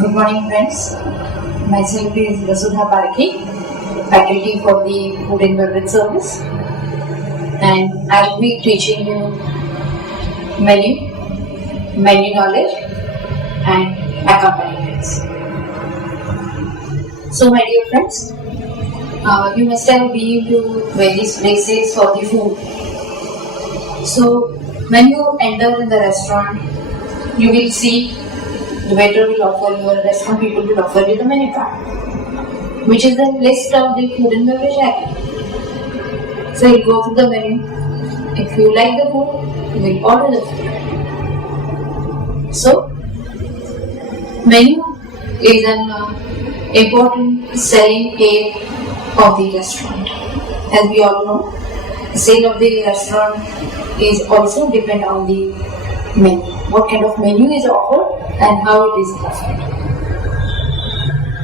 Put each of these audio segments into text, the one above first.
Good morning, friends. Myself is Vasudha Parakhi, faculty for the Food and Beverage Service, and I'll be teaching you menu knowledge, and accompaniments. So, my dear friends, you must have been to various places for the food. So, when you enter in the restaurant, you will see the waiter will offer you, or restaurant people will offer you the menu card, which is the list of the food and beverage items. So you go to the menu. If you like the food, you will order the food. So menu is an important selling aid of the restaurant. As we all know, the sale of the restaurant is also depend on the menu. What kind of menu is offered and how it is offered.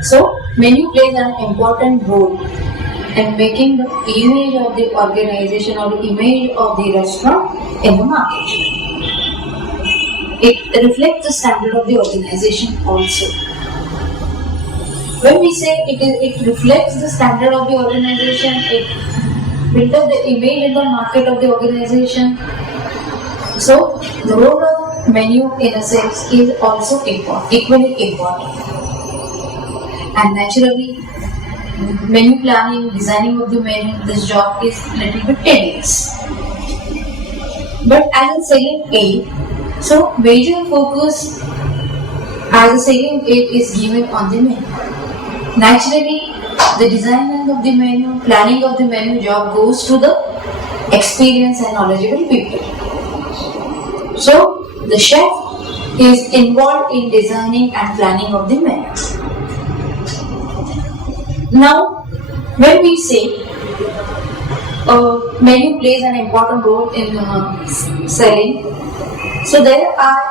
So, menu plays an important role in making the image of the organization or the image of the restaurant in the market. It reflects the standard of the organization also. When we say it reflects the standard of the organization, it builds up the image in the market of the organization. So, the role of menu in a sense is also equally important. And naturally, menu planning, designing of the menu, this job is a little bit tedious. But as a selling aid, so major focus as a selling aid is given on the menu. Naturally, the designing of the menu, planning of the menu job goes to the experienced and knowledgeable people. So, the chef is involved in designing and planning of the menu. Now, when we say menu plays an important role in selling, so there are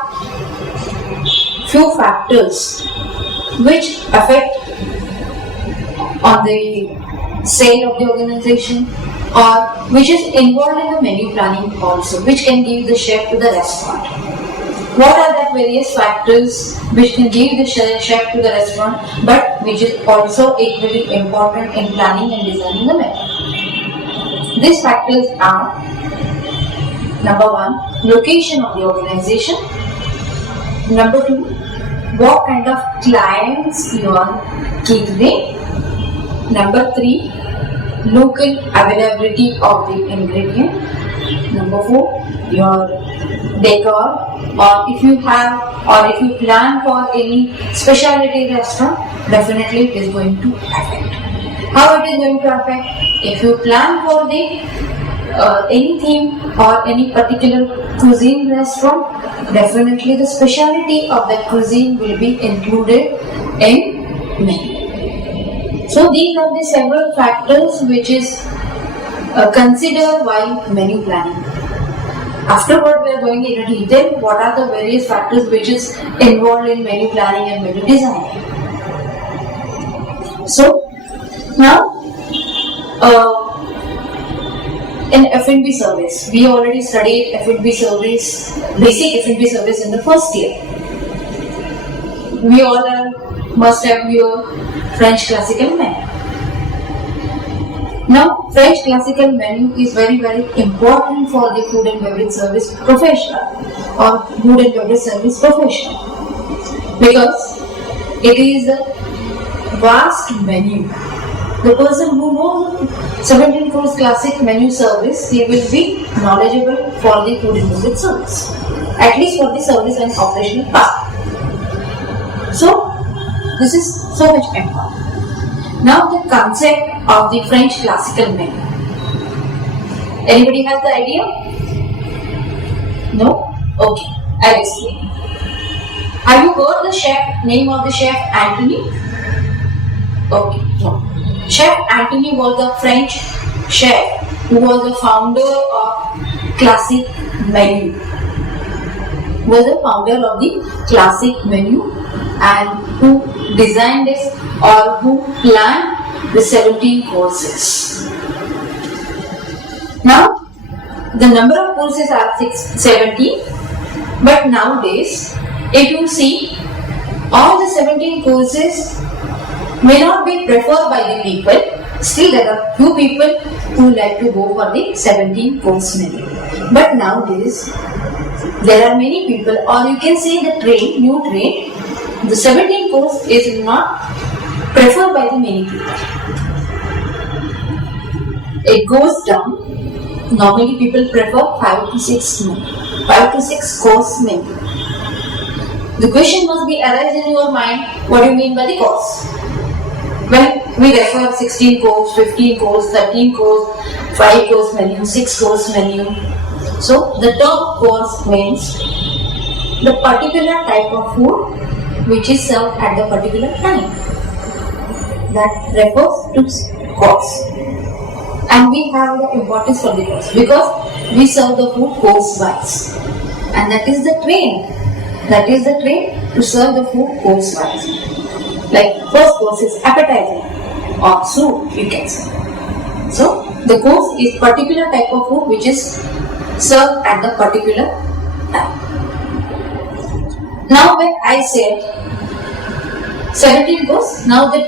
few factors which affect on the sale of the organization, or which is involved in the menu planning also, which can give the chef to the restaurant. What are the various factors which can give the chef to the restaurant, but which is also equally important in planning and designing the menu? These factors are: number one, location of the organization; number two, what kind of clients you are catering; number three, local availability of the ingredient; number four, your decor, or if you have or if you plan for any specialty restaurant, definitely it is going to affect. How it is going to affect? If you plan for the any theme or any particular cuisine restaurant, definitely the specialty of that cuisine will be included in menu. So these are the several factors which is considered while menu planning. Afterward, we are going into detail what are the various factors which is involved in menu planning and menu design. So now in F&B service, we already studied F&B service, basic F&B service in the first year. We all must have your French classical menu. Now, French classical menu is very, very important for the food and beverage service professional or food and beverage service professional, because it is a vast menu. The person who knows 17 course classic menu service, he will be knowledgeable for the food and beverage service, at least for the service and operational part. So, this is so much important. Now the concept of the French classical menu. Anybody has the idea? No? Okay, I'll explain. Have you heard the name of the chef Anthony? Okay, no. Chef Anthony was the French chef who was the founder of classic menu. Was the founder of the classic menu and who designed this or who planned the 17 courses. Now, the number of courses are 70, but nowadays, if you see All the 17 courses may not be preferred by the people. Still, there are few people who like to go for the 17 course menu. But nowadays, there are many people, or you can say the new train, the 17 course is not preferred by the many people. It goes down. Normally, people prefer 5 to 6 course menu. The question must be arise in your mind, what do you mean by the course? When we refer 16 course, 15 course, 13 course, 5 course menu, 6 course menu. So the term course means the particular type of food which is served at the particular time. That refers to course. And we have the importance for the course because we serve the food course wise. And that is the train. That is the train to serve the food course wise. Like first course is appetizer or soup, you can say. So the course is particular type of food which is served at the particular time. Now when I said 17 course, now the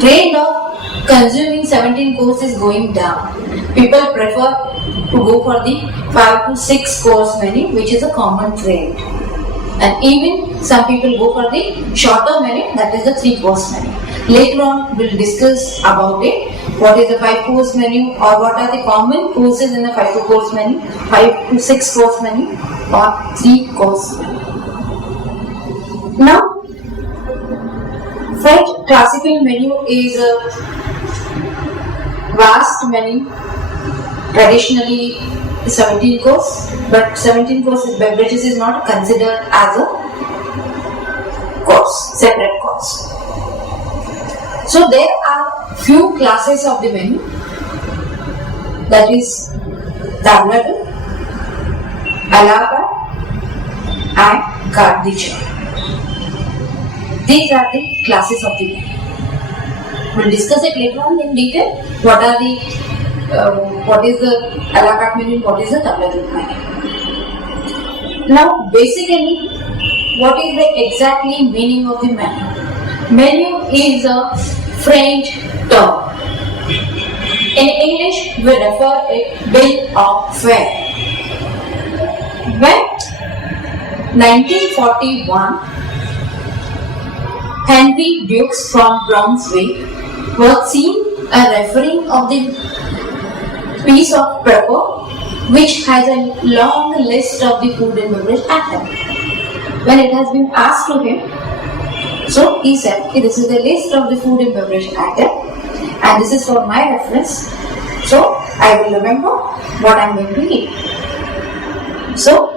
trend of consuming 17 course is going down. People prefer to go for the 5 to 6 course menu, which is a common trend. And even some people go for the shorter menu, that is the 3 course menu. Later on, we'll discuss about it. What is the 5 course menu, or what are the common courses in the 5 course menu, 5 to 6 course menu, or 3 course menu. Now, French classical menu is a vast menu, traditionally 17 course, but 17 course beverages is not considered as a course, separate course. So there are few classes of the menu, that is table d'hôte, à la carte and carte de jour. These are the classes of the menu. We'll discuss it later on in detail. What is the a la carte menu, what is the table d'hôte menu. Now, basically, what is the exactly meaning of the menu? Menu is a French term. In English, we refer it bill of fare. When 1941, Henry Dukes from Brunswick was seen referring of the piece of paper which has a long list of the food and beverage items. When it has been asked to him, so he said, okay, this is the list of the food and beverage items and this is for my reference, so I will remember what I am going to eat. So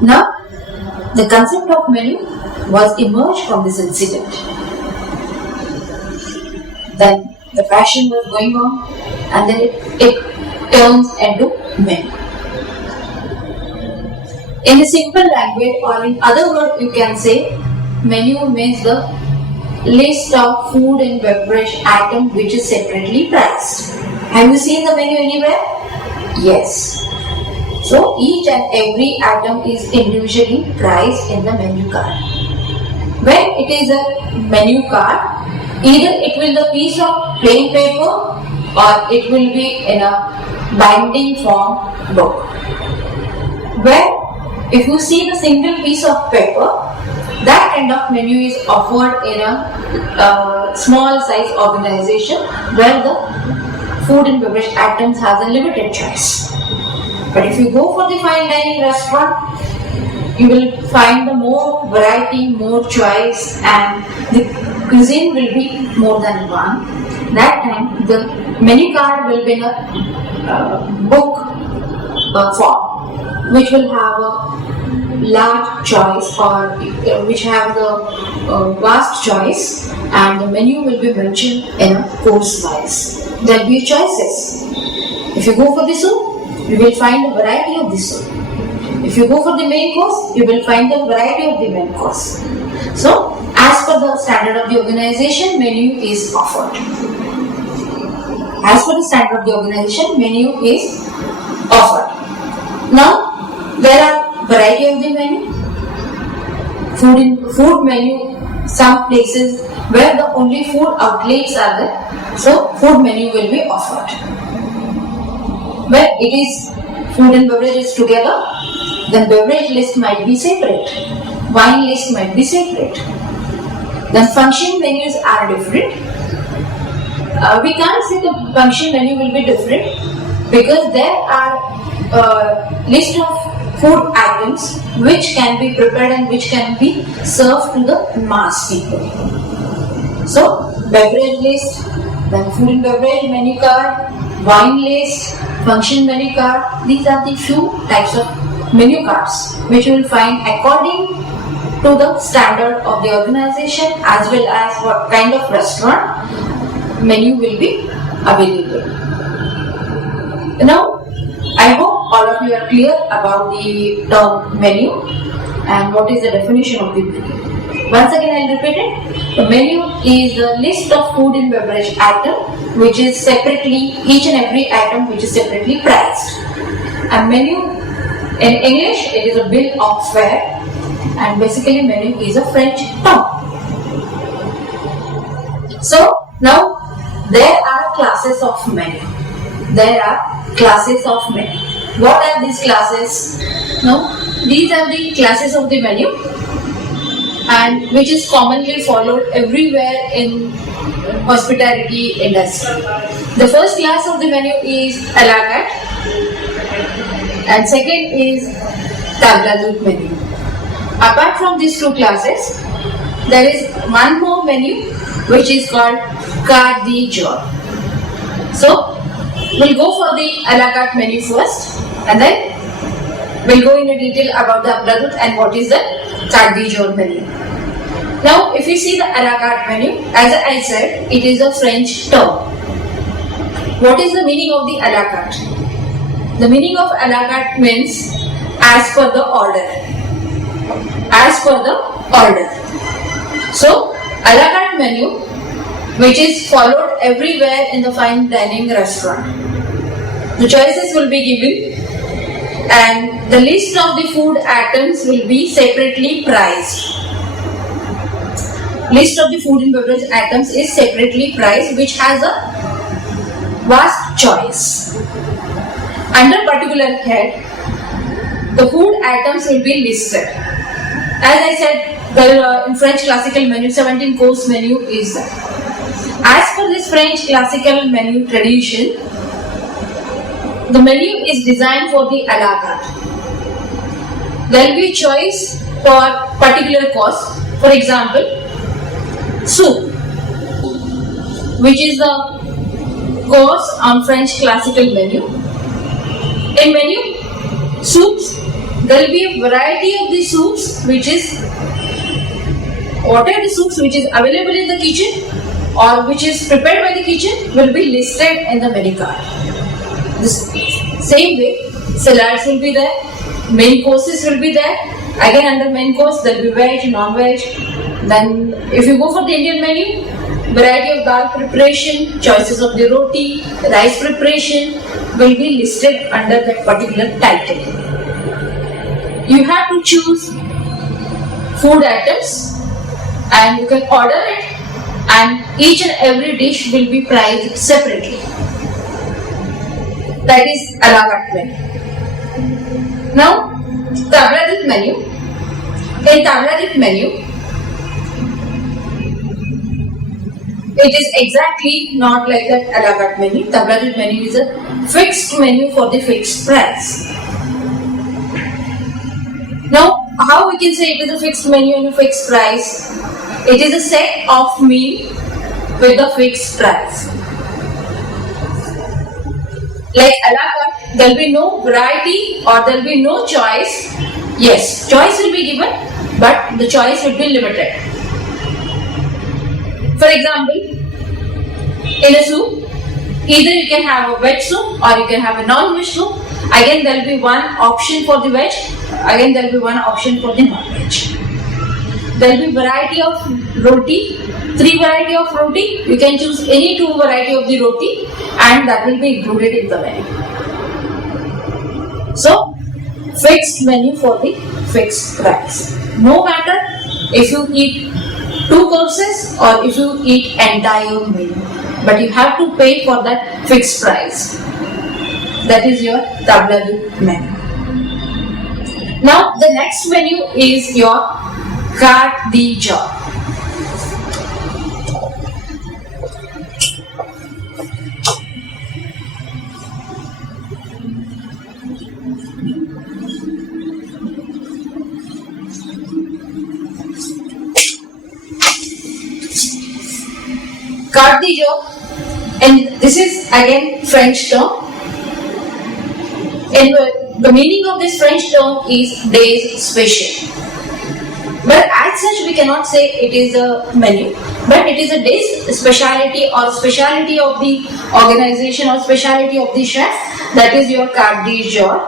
now the concept of menu was emerged from this incident. Then the fashion was going on and then it turns into menu. In a simple language, or in other words, you can say menu means the list of food and beverage items which is separately priced. Have you seen the menu anywhere? Yes. So each and every item is individually priced in the menu card. When it is a menu card, either it will be a piece of plain paper or it will be in a binding form book. Where if you see the single piece of paper, that kind of menu is offered in a small size organization where the food and beverage items has a limited choice. But if you go for the fine dining restaurant, you will find the more variety, more choice, and the cuisine will be more than one. That time the menu card will be in a book form, which will have a large choice or which have the vast choice, and the menu will be mentioned in a course wise. There will be choices. If you go for the soup, you will find a variety of the soup. If you go for the main course, you will find the variety of the main course. So, as per the standard of the organization, menu is offered. As per the standard of the organization, menu is offered. Now, there are variety of the menu. food menu, some places where the only food outlets are there, so food menu will be offered. Where it is food and beverages together, then beverage list might be separate, wine list might be separate. Then function menus are different. We can't say the function menu will be different because there are list of food items which can be prepared and which can be served to the mass people. So beverage list, then food and beverage menu card, wine list, function menu card, these are the few types of menu cards which you will find according to the standard of the organization as well as what kind of restaurant menu will be available. Now, I hope all of you are clear about the term menu and what is the definition of the menu. Once again, I will repeat it. The menu is a list of food and beverage item which is separately, each and every item which is separately priced. A menu, in English, it is a bill of fare, and basically menu is a French term. So, now there are classes of menu. There are classes of menu. What are these classes? Now, these are the classes of the menu and which is commonly followed everywhere in hospitality industry. The first class of the menu is a la carte and second is table d'hôte menu. Apart from these two classes, there is one more menu which is called carte de jour. So, we'll go for the a la carte menu first and then we'll go into detail about the table d'hôte and what is the carte de jour menu. Now, if you see the a la carte menu, as I said, it is a French term. What is the meaning of the a la carte? The meaning of a la carte means as per the order. As per the order. So, a la carte menu which is followed everywhere in the fine dining restaurant. The choices will be given and the list of the food items will be separately priced. List of the food and beverage items is separately priced which has a vast choice. Under particular head, the food items will be listed. As I said, in French classical menu, 17 course menu is there. As per this French classical menu tradition, the menu is designed for the a la carte. There will be choice for particular course. For example, soup, which is the course on French classical menu. In menu, soups, there will be a variety of the soups which is, what are the soups which is available in the kitchen or which is prepared by the kitchen will be listed in the menu card. This same way, salads will be there, main courses will be there. Again, under main course, there will be veg, non-veg. Then, if you go for the Indian menu, variety of dal preparation, choices of the roti, rice preparation will be listed under that particular title. You have to choose food items and you can order it, and each and every dish will be priced separately. That is a la carte menu. Now, table d'hôte menu. In table d'hôte menu, it is exactly not like that a la carte menu. Table d'hôte menu is a fixed menu for the fixed price. Now, how we can say it is a fixed menu and a fixed price? It is a set of meal with a fixed price. Like a la carte, there will be no variety or there will be no choice. Yes, choice will be given, but the choice will be limited. For example, in a soup, either you can have a veg soup or you can have a non-veg soup. Again, there will be one option for the veg. Again, there will be one option for the non-veg. There will be variety of roti, 3 variety of roti. You can choose any 2 variety of the roti, and that will be included in the menu. So, fixed menu for the fixed price. No matter if you eat 2 courses or if you eat entire meal. But you have to pay for that fixed price. That is your tabla menu. Now the next menu is your carte de jour. Carte de jour, and this is again French term. And the meaning of this French term is days special. But as such, we cannot say it is a menu, but it is a day's speciality or speciality of the organization or speciality of the chef. That is your carte de jour.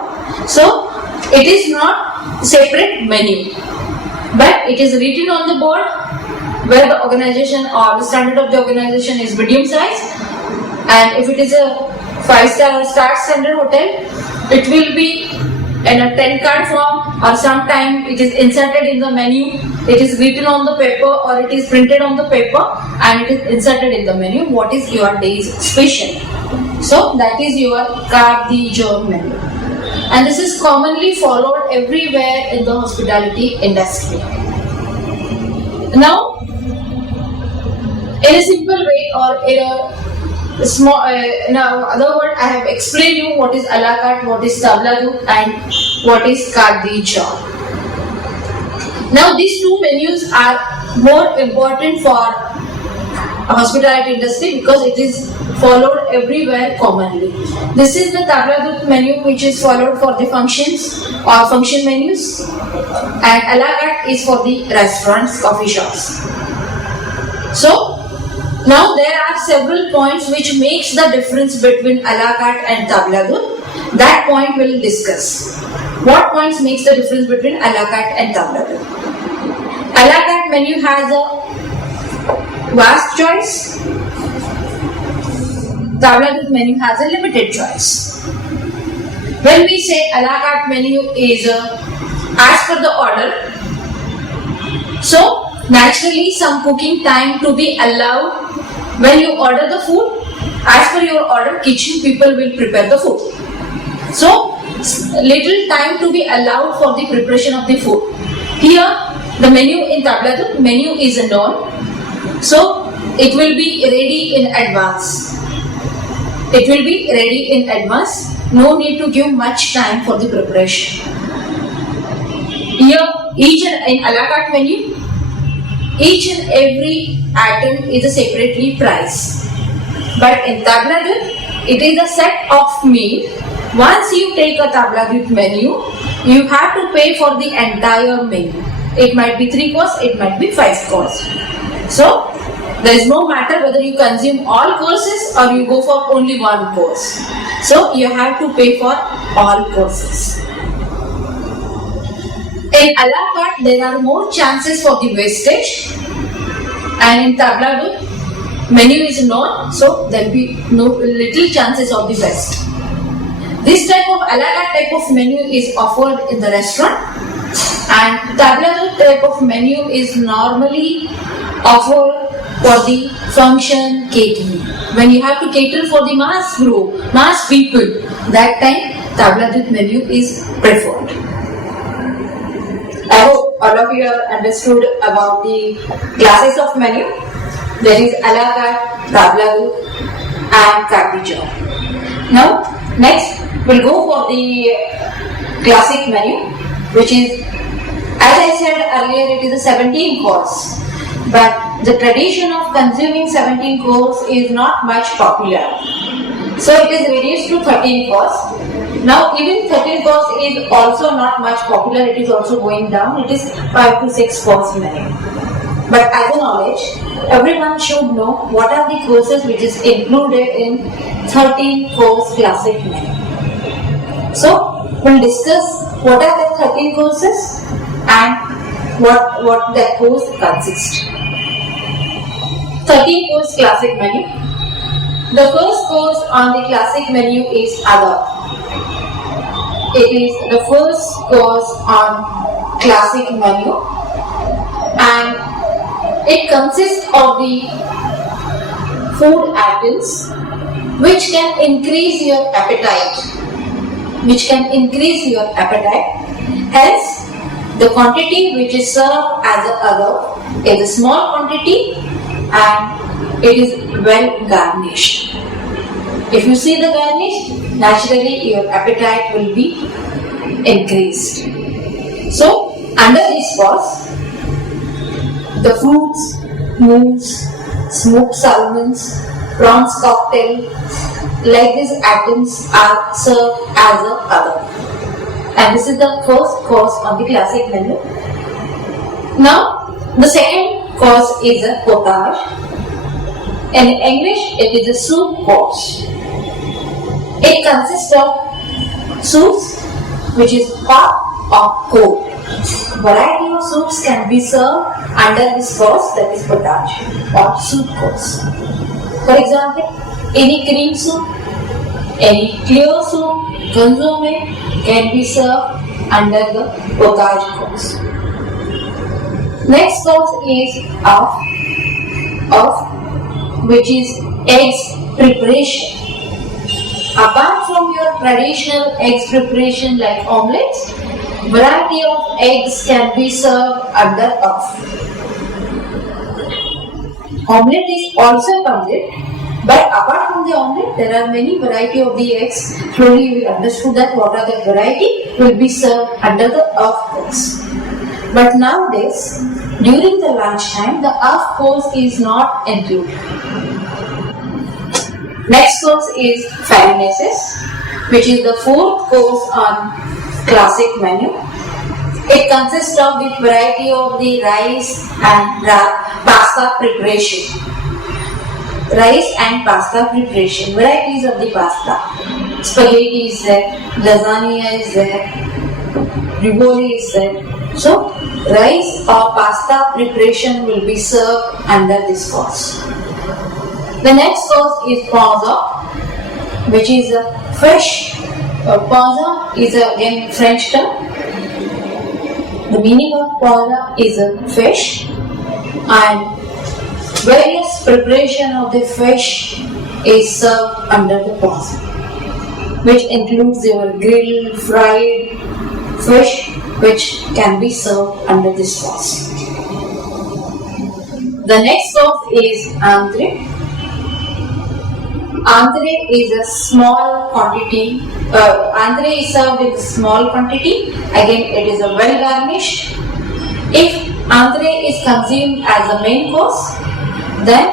So it is not separate menu, but it is written on the board where the organization or the standard of the organization is medium size, and if it is a 5-star or star standard hotel, it will be in a 10-card form, or sometime it is inserted in the menu. It is written on the paper or it is printed on the paper and it is inserted in the menu. What is your day's special? So that is your carte de jour menu, and this is commonly followed everywhere in the hospitality industry. Now, in a simple way or in a small, in other words, I have explained you what is a la carte, what is table d'hôte, and what is carte de jour. Now these two menus are more important for a hospitality industry because it is followed everywhere commonly. This is the table d'hôte menu which is followed for the functions or function menus, and a la carte is for the restaurants, coffee shops. So now there are several points which makes the difference between a la carte and table d'hôte. That point we'll discuss. What points makes the difference between a la carte and table d'hôte? A la carte menu has a vast choice. Table d'hôte menu has a limited choice. When we say a la carte menu is as per the order, so naturally some cooking time to be allowed. When you order the food, as per your order, kitchen people will prepare the food. So, little time to be allowed for the preparation of the food. Here, the menu in table d'hôte menu is known, so it will be ready in advance. It will be ready in advance. No need to give much time for the preparation. Here, in a la carte menu, each and every item is a separately priced. But in table d'hôte, it is a set of meal. Once you take a table d'hôte menu, you have to pay for the entire menu. It might be 3 course, it might be 5 course. So, there is no matter whether you consume all courses or you go for only 1 course. So, you have to pay for all courses. In a la carte, there are more chances for the wastage, and in table d'hôte, menu is known, so there will be little chances of the waste. This type of a la carte type of menu is offered in the restaurant, and table d'hôte type of menu is normally offered for the function catering. When you have to cater for the mass group, mass people, that time table d'hôte menu is preferred. I hope all of you have understood about the classes of menu. There is a la carte, table d'hôte, and carte de jour. Now, next we'll go for the classic menu, which is, as I said earlier, it is a 17 course. But the tradition of consuming 17 course is not much popular. So it is reduced to 13 course. Now even 13 course is also not much popular, it is also going down, it is 5 to 6 course menu. But as a knowledge, everyone should know what are the courses which is included in 13 course classic menu. So we'll discuss what are the 13 courses and what that course consists. 13 course classic menu. The first course on the classic menu is Adab. It is the first course on classic menu. and it consists of the food items which can increase your appetite. Hence, the quantity which is served as a other is a small quantity and it is well garnished. If you see the garnish, naturally your appetite will be increased. So, under this course, the fruits, moons, smoked salmons, prawns cocktail, like these items are served as a other. And this is the first course on the classic menu. Now, the second course is a potage. In English, it is a soup course. It consists of soups, which is hot or cold. Variety of soups can be served under this course, that is potage or soup course. For example, any cream soup, any clear soup, consomme can be served under the potage course. Next course is of which is eggs preparation. Apart from your traditional eggs preparation like omelets, variety of eggs can be served under of. Omelette is also complete, but apart from the omelette, there are many variety of the eggs. Slowly we understood that what are the variety will be served under the of course. But nowadays, during the lunchtime, the of course is not included. Next course is farinaces, which is the fourth course on classic menu. It consists of the variety of the rice and pasta preparation. Rice and pasta preparation, varieties of the pasta. Spaghetti is there, lasagna is there, rivoli is there. So, rice or pasta preparation will be served under this course. The next course is poisson, which is a fish. Poisson is again French term. The meaning of poisson is a fish, and various preparation of the fish is served under the poisson, which includes your grilled, fried fish, which can be served under this course. The next course is entree. Entree is a small quantity. Entree is served in a small quantity. Again, it is a well garnished. If entree is consumed as a main course, then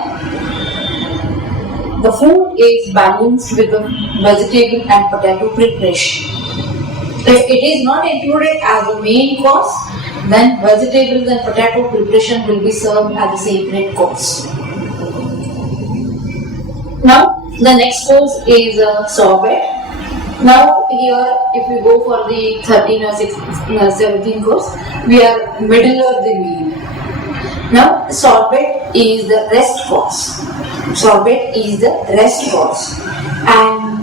the food is balanced with the vegetable and potato preparation. If it is not included as a main course, then vegetables and potato preparation will be served as a separate course. Now, the next course is sorbet. Now, here, if we go for the 13 or 16 or 17 course, we are middle of the meal. Now, sorbet is the rest course. And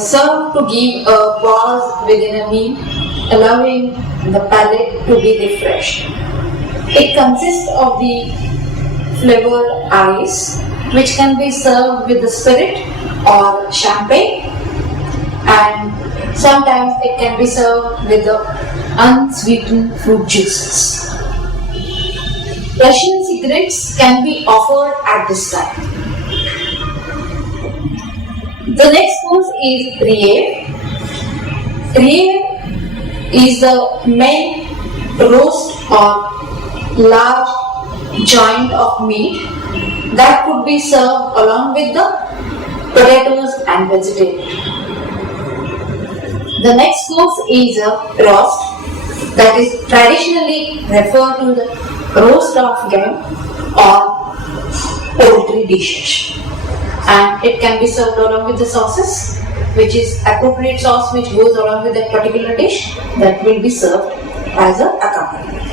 served to give a pause within a meal, allowing the palate to be refreshed. It consists of the flavored ice, which can be served with the spirit or champagne, and sometimes it can be served with the unsweetened fruit juices. Russian cigarettes can be offered at this time. The next course is Riev. Riev is the main roast or large joint of meat that could be served along with the potatoes and vegetables. The next course is a roast, that is traditionally referred to the roast of game or poultry dishes, and it can be served along with the sauces, which is appropriate sauce which goes along with that particular dish that will be served as an accompaniment.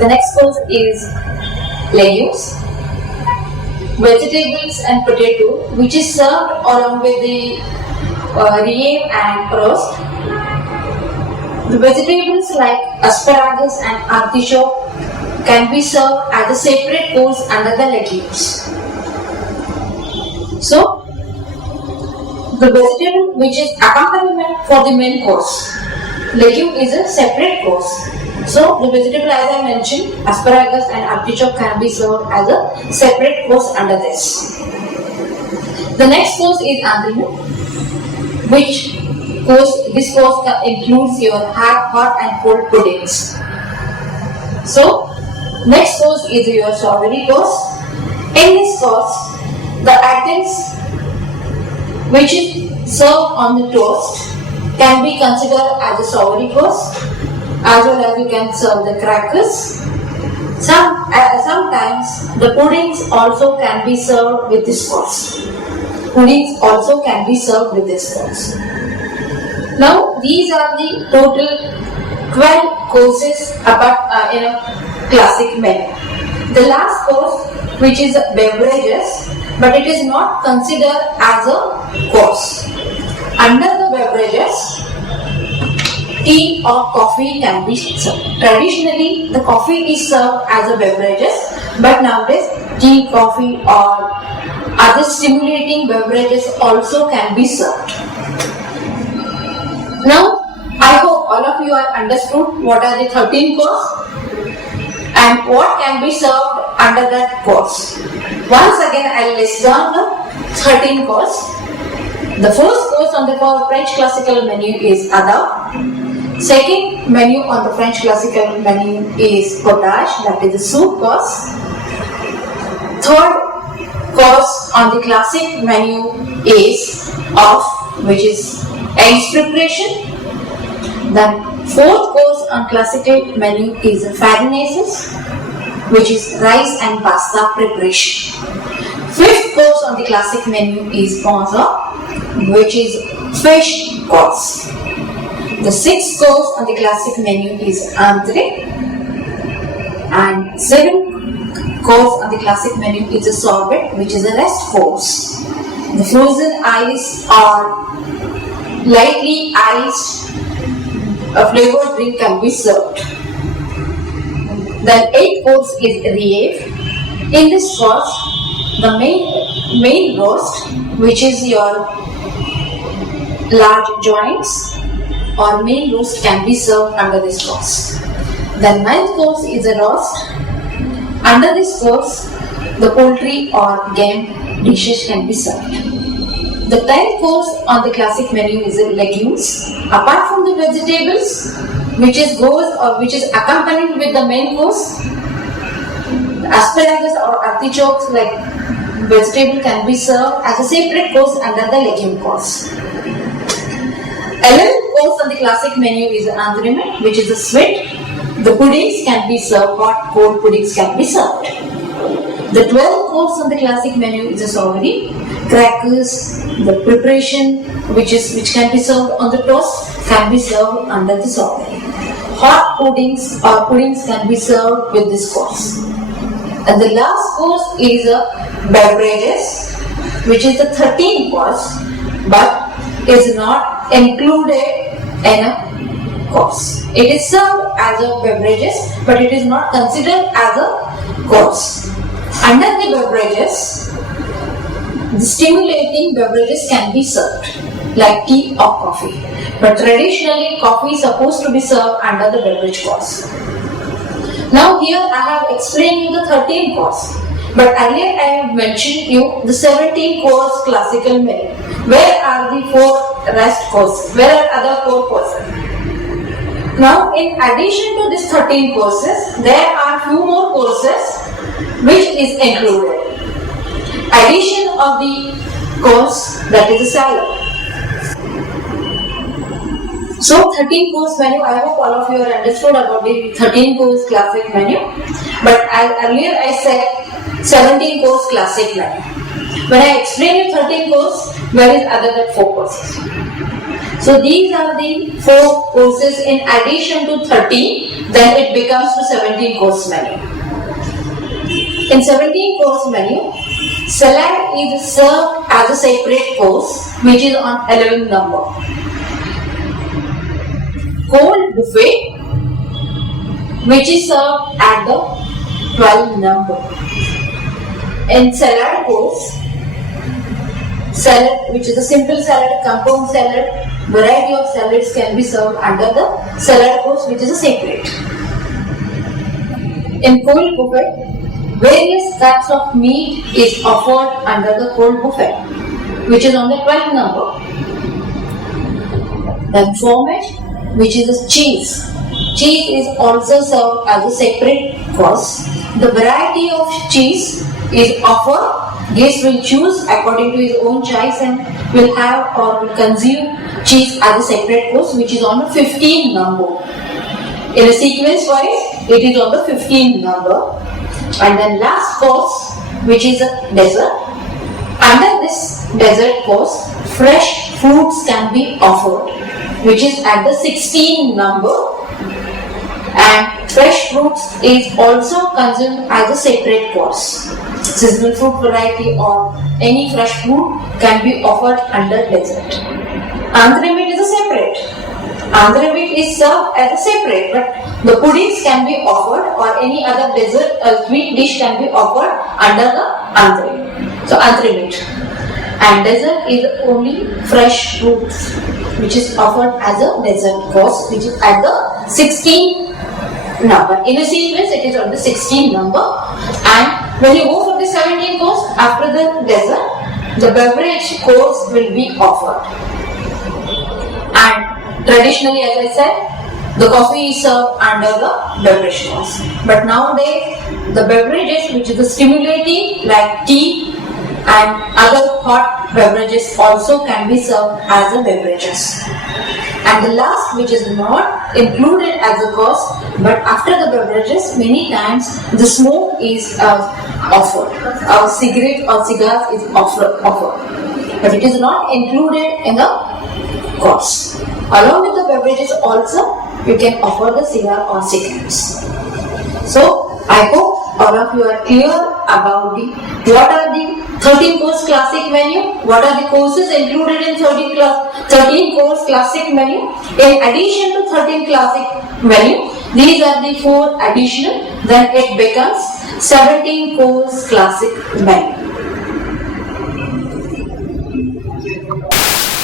The next course is legumes, vegetables and potato, which is served along with the riev and roast. The vegetables like asparagus and artichoke can be served as a separate course under the legumes. So, the vegetable which is accompaniment for the main course, legume is a separate course. So, the vegetable as I mentioned, asparagus and artichoke can be served as a separate course under this. The next course is andrew, this course includes your hot and cold puddings. So, next course is your savory course. In this course, the items which is served on the toast can be considered as a savory course, as well as you can serve the crackers. Sometimes the puddings also can be served with this course. Now, these are the total 12 courses about in a classic menu. The last course, which is beverages, but it is not considered as a course. Under the beverages, tea or coffee can be served. Traditionally, the coffee is served as a beverages, but nowadays tea, coffee or other stimulating beverages also can be served. Now, I hope all of you are understood what are the 13 courses and what can be served under that course. Once again, I will list down the 13 courses. The first course on the French classical menu is Adab. Second menu on the French classical menu is potage, that is the soup course. Third course on the classic menu is off, which is eggs preparation. Then fourth course on classical menu is farinaces, which is rice and pasta preparation. Fifth course on the classic menu is ponza, which is fish course. The sixth course on the classic menu is entree, and seventh course on the classic menu is a sorbet, which is a rest course. The frozen ice or lightly iced flavored drink can be served. Then eighth course is Rief. In this course, the main roast, which is your large joints or main roast, can be served under this course. The ninth course is a roast. Under this course, the poultry or game dishes can be served. The 10th course on the classic menu is legumes. Apart from the vegetables, which is accompanied with the main course, asparagus or artichokes like vegetable can be served as a separate course under the legume course. 11th course on the classic menu is entremet, which is a sweet. The puddings can be served, hot, cold puddings can be served. The 12th course on the classic menu is a savory. Crackers, the preparation which can be served on the toast can be served under the savory. Hot puddings or puddings can be served with this course. And the last course is a beverages, which is the 13th course, but is not included in a course. It is served as a beverages, but it is not considered as a course. Under the beverages, the stimulating beverages can be served, like tea or coffee. But traditionally, coffee is supposed to be served under the beverage course. Now here I have explained you the 13 course, but earlier I have mentioned you the 17 course classical menu. Where are the 4 rest courses? Where are other 4 courses? Now, in addition to these 13 courses, there are few more courses which is included. Addition of the course, that is a salad. So 13 course menu, I hope all of you are understood about the 13 course classic menu. But as earlier I said 17 course classic menu. When I explain you 13 course, where is other than 4 courses? So these are the 4 courses in addition to 13, then it becomes to 17 course menu. In 17 course menu, salad is served as a separate course which is on 11th number. cold buffet, which is served at the 12 number. In salad course, salad, which is a simple salad, compound salad, variety of salads can be served under the salad course, which is a separate. In cold buffet, various cuts of meat is offered under the cold buffet, which is on the 12th number. Then fromage, which is a cheese. Cheese is also served as a separate course. The variety of cheese is offered. Guest will choose according to his own choice and will have or will consume cheese as a separate course, which is on the 15th number. In a sequence wise, it is on the 15th number. And then last course, which is a dessert. Under this dessert course, fresh fruits can be offered, which is at the 16th number. And fresh fruits is also consumed as a separate course. Seasonal fruit variety or any fresh fruit can be offered under dessert. Andhra meat is a separate. Andhra meat is served as a separate, but the puddings can be offered or any other dessert sweet dish can be offered under the andhra. So andhra meat. And dessert is only fresh fruits, which is offered as a dessert course, which is at the 16th number. In a sequence, it is on the 16th number. And when you go for the 17th course, after the dessert, the beverage course will be offered. And traditionally, as I said, the coffee is served under the beverage course. But nowadays, the beverages which is the stimulating like tea and other hot beverages also can be served as a beverages. And the last, which is not included as a course, but after the beverages, many times the smoke is offered. Our cigarette or cigars is offered. But it is not included in the course. Along with the beverages also, you can offer the cigar or cigarettes. So, I hope all of you are clear about what are the 13 course classic menu, what are the courses included in 13 course classic menu. In addition to 13 classic menu, these are the 4 additional, then it becomes 17 course classic menu.